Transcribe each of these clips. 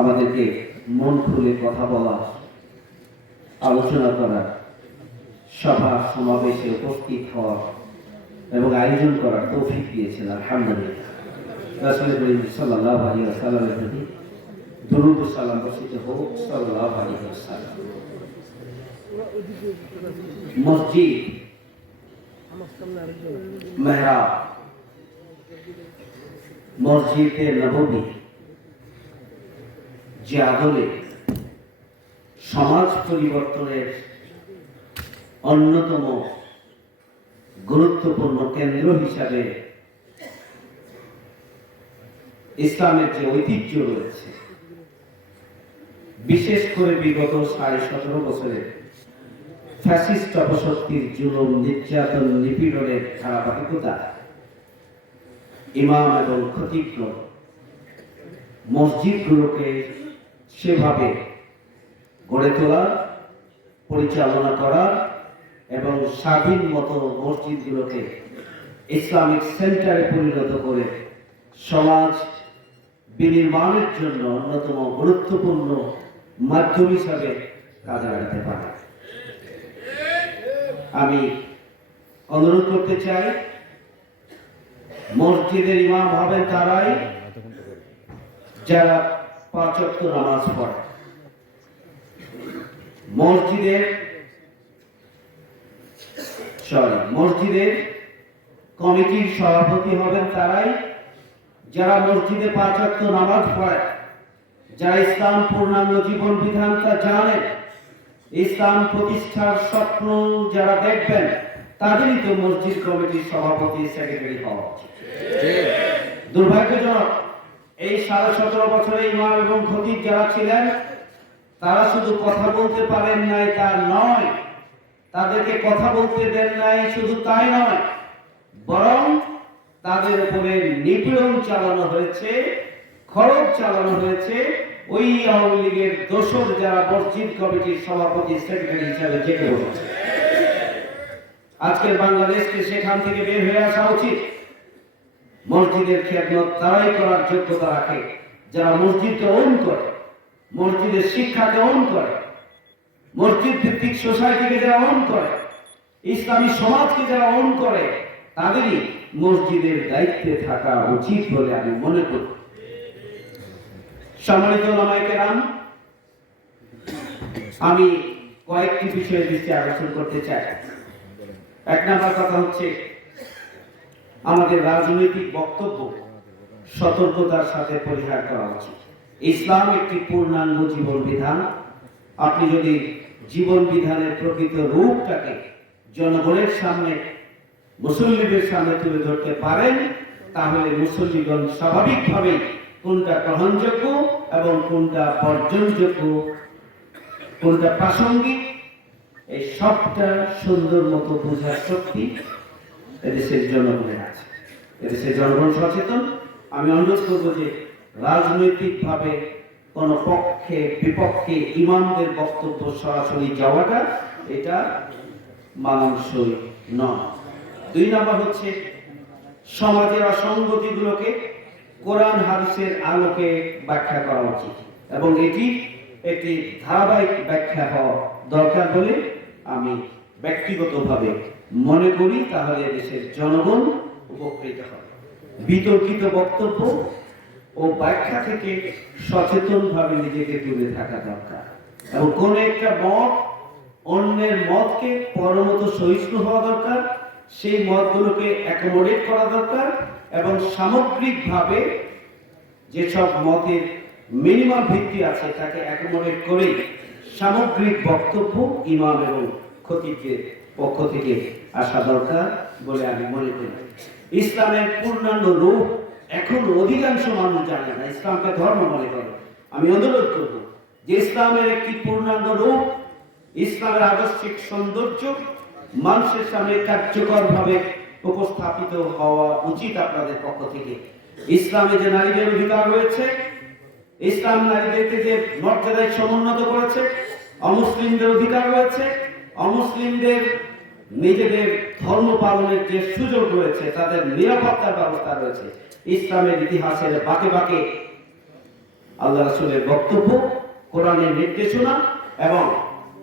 আমাদেরকে মন খুলে কথা বলা, আলোচনা করা, সভা সমাবেশে উপস্থিত হওয়া এবং আয়োজন করার তৌফিক দিয়েছেন। আলহামদুলিল্লাহ। রাসূল করিম সাল্লাল্লাহু আলাইহি ওয়াসাল্লামের প্রতি দরুদ ও সালাম বর্ষিত হোক। সাল্লাল্লাহু আলাইহি ওয়াসাল্লাম। মসজিদ, মেহরাব, মসজিদে নববী যে আদলে সমাজ পরিবর্তনের অন্যতম গুরুত্বপূর্ণ কেন্দ্র হিসাবে ইসলামের যে ঐতিহ্য রয়েছে, বিশেষ করে বিগত 17.5 বছরের ফ্যাসিস্ট অপশক্তির জুলুম, নির্যাতন, নিপীড়নের ধারাবাহিকতা, ইমাম এবং খতিবগণ মসজিদগুলোকে সেভাবে গড়ে তোলা, পরিচালনা করা এবং স্বাধীন মতো মসজিদগুলোকে ইসলামিক সেন্টারে পরিণত করে সমাজ বিনির্মাণের জন্য অন্যতম গুরুত্বপূর্ণ মাধ্যম হিসাবে কাজে লাগাতে পারে। আমি অনুরোধ করতে চাই, মসজিদের ইমাম হবেন তারাই যারা 5 ওয়াক্ত নামাজ পড়ে। মসজিদের কমিটির সভাপতি হবেন তারাই যারা মসজিদে 5 ওয়াক্ত নামাজ পড়ে, যারা ইসলাম পূর্ণাঙ্গ জীবন বিধানটা জানেন, ইসলাম প্রতিষ্ঠার স্বপ্ন যারা দেখবেন, তাদেরই তো মসজিদ কমিটির সভাপতি, সেক্রেটারি হওয়া উচিত। দুর্ভাগ্যজনক, এই 17.5 বছরে ইমাম এবং খতিব যারা ছিলেন, তারা শুধু কথা বলতে পারেন নাই তা নয়, তাদেরকে কথা বলতে দেন নাই শুধু তাই নয়, বরং তাদের উপরে নিপীড়ন চালানো হয়েছে, খরচ চালানো হয়েছে ওই আওয়ামী লীগের দোসর যারা মসজিদ কমিটির সভাপতি, সেক্রেটারি হিসাবে জেগে বসেছে। আজকের বাংলাদেশকে সেখান থেকে বের হয়ে আসা উচিত। মসজিদের খেদমত তারাই করার যোগ্যতা রাখে যারা মসজিদকে ওন করে, মসজিদের শিক্ষাকে ওন করে, মসজিদ ভিত্তিক সোসাইটিকে যারা ওন করে, ইসলামী সমাজকে যারা ওন করে, তাদেরই মসজিদের দায়িত্বে থাকা উচিত বলে আমি মনে করি। সম্মানিত ওলামায়ে কেরাম, আমি কয়েকটি বিষয়ে দৃষ্টি আকর্ষণ করতে চাই। 1 নম্বর কথা হচ্ছে, আমাদের রাজনৈতিক বক্তব্য সতর্কতার সাথে পরিহার করা উচিত। ইসলাম একটি পূর্ণাঙ্গ জীবন বিধান। আপনি যদি জীবন বিধানের প্রকৃত রূপটাকে জনগণের সামনে, মুসল্লিদের সামনে তুলে ধরতে পারেন, তাহলে মুসল্লিগণ স্বাভাবিকভাবে কোনটা গ্রহণযোগ্য এবং কোনটা বর্জনযোগ্য, কোনটা প্রাসঙ্গিক, এই সবটা সুন্দর মতো বোঝার শক্তি এদেশের জনগণের আছে। এদেশের জনগণ সচেতন। আমি অনুরোধ করব যে রাজনৈতিকভাবে কোন পক্ষে বিপক্ষে ইমামদের বক্তব্য সরাসরি যাওয়াটা এটা মানানসই নয়। 2 নম্বর হচ্ছে, সমাজের অসঙ্গতিগুলোকে কোরআন হাদিসের আলোকে ব্যাখ্যা করা উচিত এবং এটি একটি ধারাবাহিক ব্যাখ্যা হওয়া দরকার বলে আমি ব্যক্তিগতভাবে মনে করি। তাহলে দেশের জনগণ উপকৃত হবে। বিতর্কিত বক্তব্য ও ব্যাখ্যা থেকে সচেতনভাবে নিজেকে দূরে থাকা দরকার এবং কোন একটা মত অন্যের মতকে পরমত সহিষ্ণু হওয়া দরকার, সেই মতগুলোকে অ্যাকোমোডেট করা দরকার এবং সামগ্রিকভাবে যেসব মতের মিনিমাম ভিত্তি আছে তাকে অ্যাকোমোডেট করে সামগ্রিক বক্তব্য ইমাম এবং খতিবদের পক্ষ থেকে আসা দরকার বলে আমি মনে করি। ইসলামের পূর্ণাঙ্গ রূপ এখন অধিকাংশ মানুষ জানে না, ইসলামকে ধর্ম মনে করে। আমি অনুরোধ করব যে ইসলামের একটি পূর্ণাঙ্গ রূপ, ইসলামের আদর্শিক সৌন্দর্য মানুষের সামনে কার্যকরভাবে উপস্থাপিত হওয়া উচিত আপনাদের পক্ষ থেকে। ইসলামে যে নারীদের অধিকার রয়েছে, ইসলাম নারীদেরকে যে মর্যাদায় সমুন্নত করেছে, অমুসলিমদের অধিকার রয়েছে, অমুসলিমদের নিজেদের ধর্ম পালনের যে সুযোগ রয়েছে, তাদের নিরাপত্তার ব্যবস্থা রয়েছে, ইসলামের ইতিহাসের বাঁকে বাঁকে আল্লাহ রাসূলের বক্তব্য, কোরআনের নির্দেশনা এবং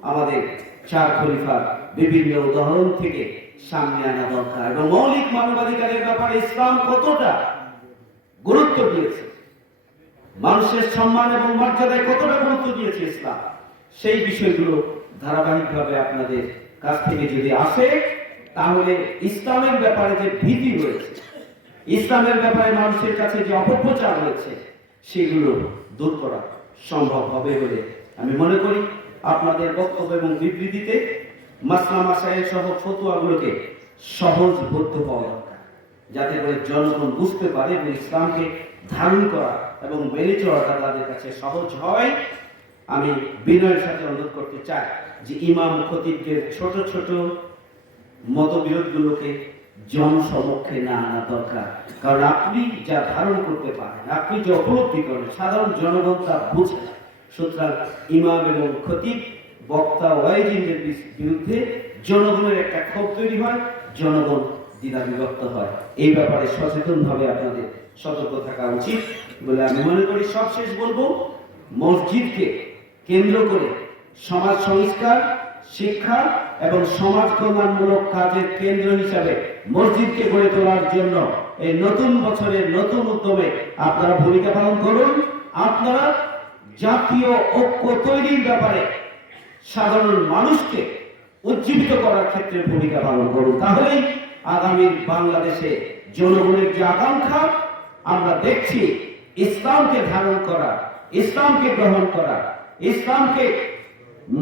আমাদের চার খলিফার বিভিন্ন উদাহরণ থেকে সামনে আনা দরকার। এবং মৌলিক মানবাধিকারের ব্যাপারে ইসলাম কতটা গুরুত্ব দিয়েছে, মানুষের সম্মান এবং মর্যাদায় কতটা গুরুত্ব দিয়েছে ইসলাম, সেই বিষয়গুলো ধারাবাহিকভাবে আপনাদের কাছ থেকে যদি আসে, তাহলে ইসলামের ব্যাপারে যে ভীতি রয়েছে, ইসলামের ব্যাপারে মানুষের কাছে যে অপপ্রচার রয়েছে, সেগুলো দূর করা সম্ভব হবে বলে আমি মনে করি। আপনাদের বক্তব্য এবং বিবৃতিতে মাসলা মাসাইল সহ ফতোয়াগুলোকে সহজবোধ্য হওয়া দরকার, যাতে করে জনগণ বুঝতে পারে এবং ইসলামকে ধারণ করা এবং মেনে চলাটা তাদের কাছে সহজ হয়। আমি বিনয়ের সাথে অনুরোধ করতে চাই যে ইমাম খতিবদের ছোট ছোট মতবিরোধগুলোকে জনসমক্ষে না আনা দরকার, কারণ আপনি যা ধারণ করতে পারেন, আপনি যে উপলব্ধি করেন, সাধারণ জনগণ তা বুঝে না। সুতরাং ইমাম এবং খতিব, বক্তা, ওয়াইজিনদের বিরুদ্ধে জনগণের একটা ক্ষোভ তৈরি হয়, জনগণ দ্বিধা বিভক্ত হয়। এই ব্যাপারে সচেতনভাবে আপনাদের সতর্ক থাকা উচিত বলে আমি মনে করি। সবশেষ বলবো, মসজিদকে কেন্দ্র করে সমাজ সংস্কার, শিক্ষা এবং সমাজ কল্যাণমূলক কাজের কেন্দ্র হিসাবে মসজিদকে গড়ে তোলার জন্য এই নতুন বছরের নতুন উদ্যমে আপনারা ভূমিকা পালন করুন। আপনারা জাতীয় ঐক্য তৈরির ব্যাপারে সাধারণ মানুষকে উজ্জীবিত করার ক্ষেত্রে ভূমিকা পালন করুন। তাহলেই আগামী বাংলাদেশে জনগণের যে আকাঙ্ক্ষা আমরা দেখছি, ইসলামকে ধারণ করা, ইসলামকে গ্রহণ করা, ইসলামকে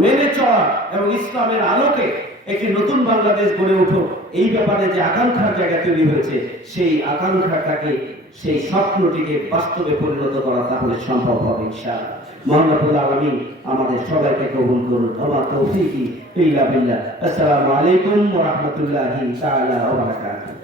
মেনে চলা এবং ইসলামের আলোকে একটি নতুন বাংলাদেশ গড়ে উঠুক, এই ব্যাপারে যে আকাঙ্ক্ষার জায়গা তৈরি হয়েছে, সেই আকাঙ্ক্ষাটাকে, সেই স্বপ্নটিকে বাস্তবে পরিণত করা তাহলে সম্ভব হবে ইনশাআল্লাহ। মহান রব্বুল আলামিন আমাদের সবাইকে কবুল করুন। আমার তৌফিক ইল্লা বিল্লাহ। আসসালামু আলাইকুম ওয়া রাহমাতুল্লাহি তাআলা ওয়া বারাকাতুহু।